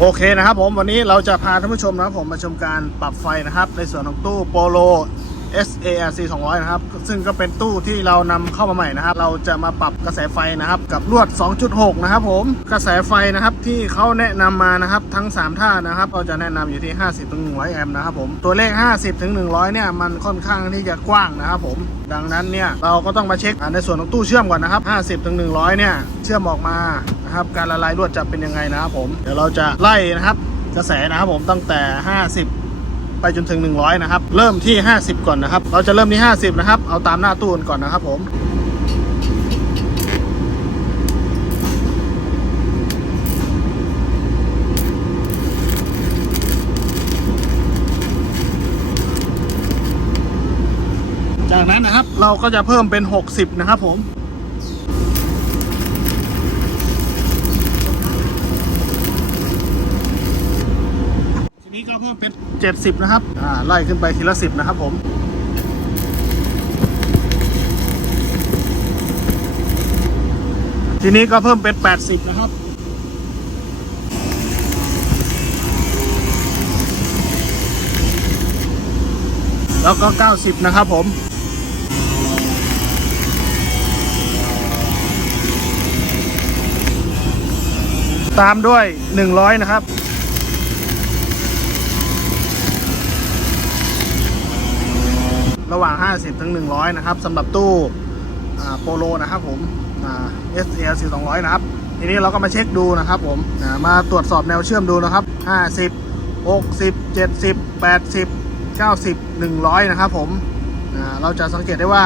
โอเคนะครับผมวันนี้เราจะพาท่านผู้ชมนะครับผมมาชมการปรับไฟนะครับ ในส่วนของตู้โปโล SARC 200 นะครับ ซึ่งก็เป็นตู้ที่เรานำเข้ามาใหม่นะครับ เราจะมาปรับกระแสไฟนะครับ กับลวด 2.6 นะครับผม กระแสไฟนะครับที่เขาแนะนำมานะครับทั้ง 3 ท่านะครับ ก็จะแนะนำอยู่ที่ 50ถึง100แอมป์นะครับผม ตัวเลข 50ถึง100 เนี่ย มันค่อนข้างที่จะกว้างนะครับผม ดังนั้นเนี่ย เราก็ต้องมาเช็คในส่วนของตู้เชื่อมก่อนนะครับ 50ถึง100 เนี่ย เชื่อมออกมานะครับ การละลายลวดจะเป็นยังไงนะครับผม เดี๋ยวเราจะไล่นะครับกระแสนะครับผมตั้งแต่ 50 ไปจนถึง 100 นะครับ เริ่มที่ 50 ก่อนนะครับ เราจะเริ่มที่ 50 นะครับ เอาตามหน้าตู้ก่อนนะครับผมจากนั้นนะครับเราก็จะเพิ่มเป็น 60 นะครับผม ทีนี้ก็เพิ่มเป็น 70 นะครับ อ่า ไล่ขึ้นไปทีละ 10 นะครับผมทีนี้ก็เพิ่มเป็น 80 นะครับ แล้วก็ 90 นะครับผม ตามด้วย 100 นะครับ ระหว่าง 50ถึง100 นะครับสำหรับตู้โปโลนะครับผมอ่า S L 4 200 นะครับ ทีนี้เราก็มาเช็คดูนะครับผมมาตรวจสอบแนวเชื่อมดูนะครับ 50 60 70 80 90 100 นะครับผมเราจะสังเกตได้ว่า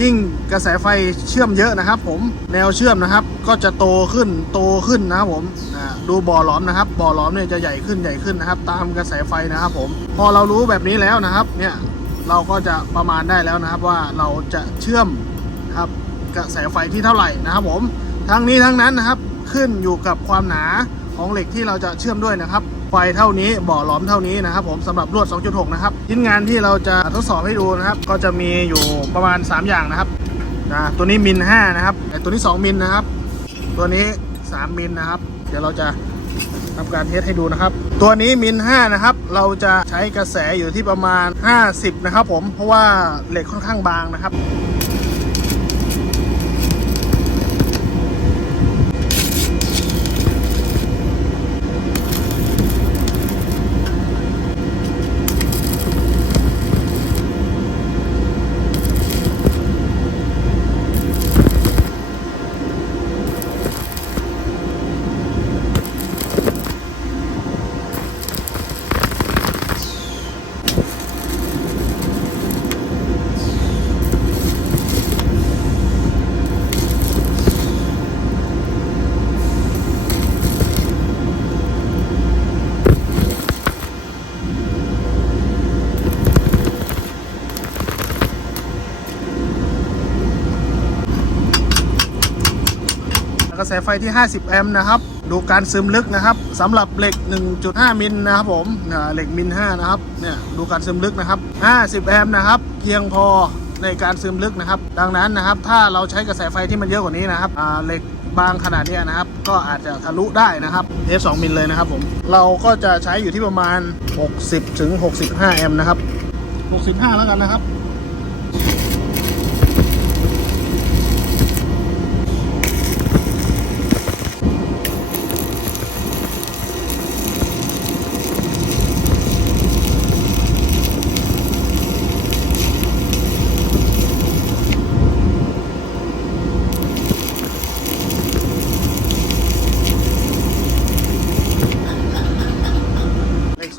ยิ่งกระแสไฟเชื่อมเยอะนะครับ ผมแนวเชื่อมนะครับก็จะโตขึ้นโตขึ้นนะครับผมดูบ่อหลอมนะครับบ่อหลอมเนี่ยจะใหญ่ขึ้นใหญ่ขึ้นนะครับ ตามกระแสไฟนะครับผม พอเรารู้แบบนี้แล้วนะครับเนี่ย เราก็จะประมาณได้แล้วนะครับว่าเราจะเชื่อมครับกระแสไฟที่เท่าไหร่นะครับผมทั้งนี้ทั้งนั้นนะครับขึ้นอยู่กับความหนาของเหล็กที่เราจะเชื่อมด้วยนะครับ ไฟเท่านี้บ่อหลอมเท่านี้นะครับผมสำหรับลวด 2.6 นะครับชิ้นงานที่เราจะทดสอบให้ดูนะครับ ก็จะมีอยู่ประมาณ 3 อย่างนะครับนะตัวนี้มิล5นะครับแต่ตัวนี้ 2 มิลนะครับ ตัวนี้ 3 มิลนะครับ เดี๋ยวเราจะ ทำการเทสให้ดูนะครับ ตัวนี้มิน5นะครับ เราจะใช้กระแสอยู่ที่ประมาณ 50 นะครับผม เพราะว่าเหล็กค่อนข้างบางนะครับ ระแสไฟที่ 50 แอมป์นะครับ ดูการซึมลึกนะครับสำหรับเหล็ก 1.5 มิลนะครับผมเหล็กมิล5นะครับเนี่ยดูการซึมลึกนะครับ 50 แอมป์นะครับเพียงพอในการซึมลึกนะครับ ดังนั้นนะครับ ถ้าเราใช้กระแสไฟที่มันเยอะกว่านี้นะครับเหล็กบางขนาดเนี้ยนะครับ ก็อาจจะทะลุได้นะครับเทส2มิลเลยนะครับผม เราก็จะใช้อยู่ที่ประมาณ 60ถึง65 แอมป์นะครับ 65 แล้วกันนะครับ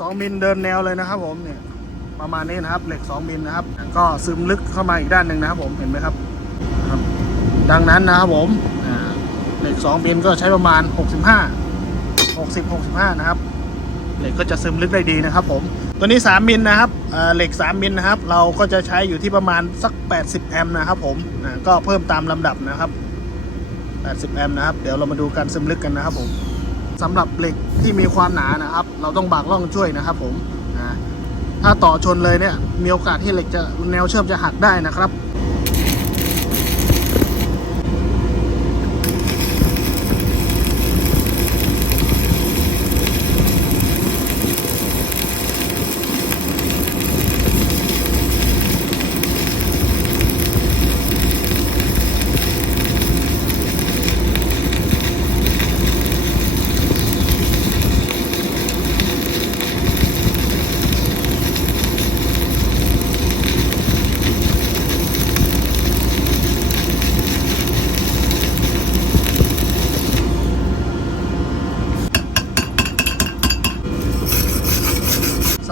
2มิลเดินแนวเลยนะครับผมเนี่ยประมาณนี้นะครับเหล็ก 2มิลนะครับ ก็ซึมลึกเข้ามาอีกด้านหนึ่งนะครับผมเห็นไหมครับครับ ดังนั้นนะครับผมเหล็ก 2มิลก็ใช้ประมาณ 65 60 65 นะครับเหล็กก็จะซึมลึกได้ดีนะครับ ผมตัวนี้ 3มิลนะครับเหล็ก 3มิลนะครับ เราก็จะใช้อยู่ที่ประมาณสัก 80 แอมป์นะครับ ผมก็เพิ่มตามลำดับนะครับ 80 แอมป์นะครับ เดี๋ยวเรามาดูการซึมลึกกันนะครับผม สำหรับเหล็กที่มีความหนานะครับ เราต้องบากล่องช่วยนะครับผมนะถ้าต่อชนเลยเนี่ยมีโอกาสที่เหล็กจะแนวเชื่อมจะหักได้นะครับ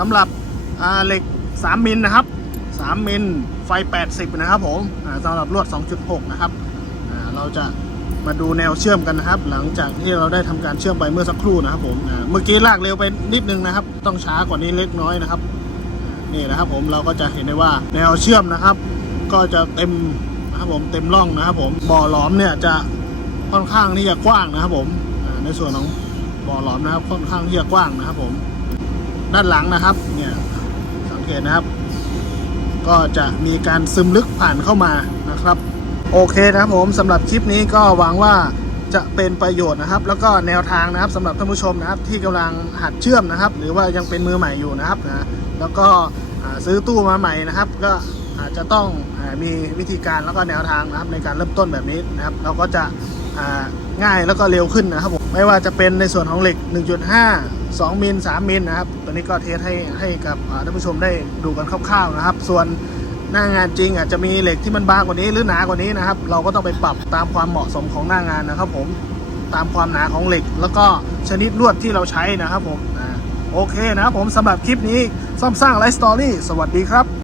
ำหรับเหล็ก 3 มิลนะครับ 3 มิลไฟ 80 นะครับผมอ่าสำหรับลวด 2.6 นะครับเราจะมาดูแนวเชื่อมกันนะครับ หลังจากที่เราได้ทำการเชื่อมไปเมื่อสักครู่นะครับผมเมื่อกี้ลากเร็วไปนิดนึงนะครับ ต้องช้ากว่านี้เล็กน้อยนะครับนี่นะครับผมเราก็จะเห็นได้ว่าแนวเชื่อมนะครับ ก็จะเต็มนะครับผมเต็มร่องนะครับผมบ่อหลอมเนี่ยจะค่อนข้างที่จะกว้างนะครับผมในส่วนของบ่อหลอมนะครับค่อนข้างที่จะกว้างนะครับผม ด้านหลังนะครับ เนี่ยสังเกตนะครับ ก็จะมีการซึมลึกผ่านเข้ามานะครับ โอเคนะครับผมสำหรับคลิปนี้ก็หวังว่าจะเป็นประโยชน์นะครับ แล้วก็แนวทางนะครับสำหรับท่านผู้ชมนะครับ ที่กำลังหัดเชื่อมนะครับ หรือว่ายังเป็นมือใหม่อยู่นะครับนะแล้วก็ซื้อตู้มาใหม่นะครับ ก็อาจจะต้องมีวิธีการแล้วก็แนวทางนะครับในการเริ่มต้นแบบนี้นะครับ เราก็จะ ง่ายแล้วก็เร็วขึ้นนะครับผมไม่ว่าจะเป็นในส่วนของเหล็ก 1.5 2มิล3มิลนะครับตัวนี้ก็เทสให้ให้กับท่านผู้ชมได้ดูกันคร่าวๆนะครับ ส่วนหน้างานจริงอาจจะมีเหล็กที่มันบางกว่านี้หรือหนากว่านี้นะครับ เราก็ต้องไปปรับตามความเหมาะสมของหน้างานนะครับ ผมตามความหนาของเหล็ก แล้วก็ชนิดลวดที่เราใช้นะครับผมโอเคนะครับผมสำหรับคลิปนี้ซ่อมสร้างไลฟ์สตอรี่สวัสดีครับ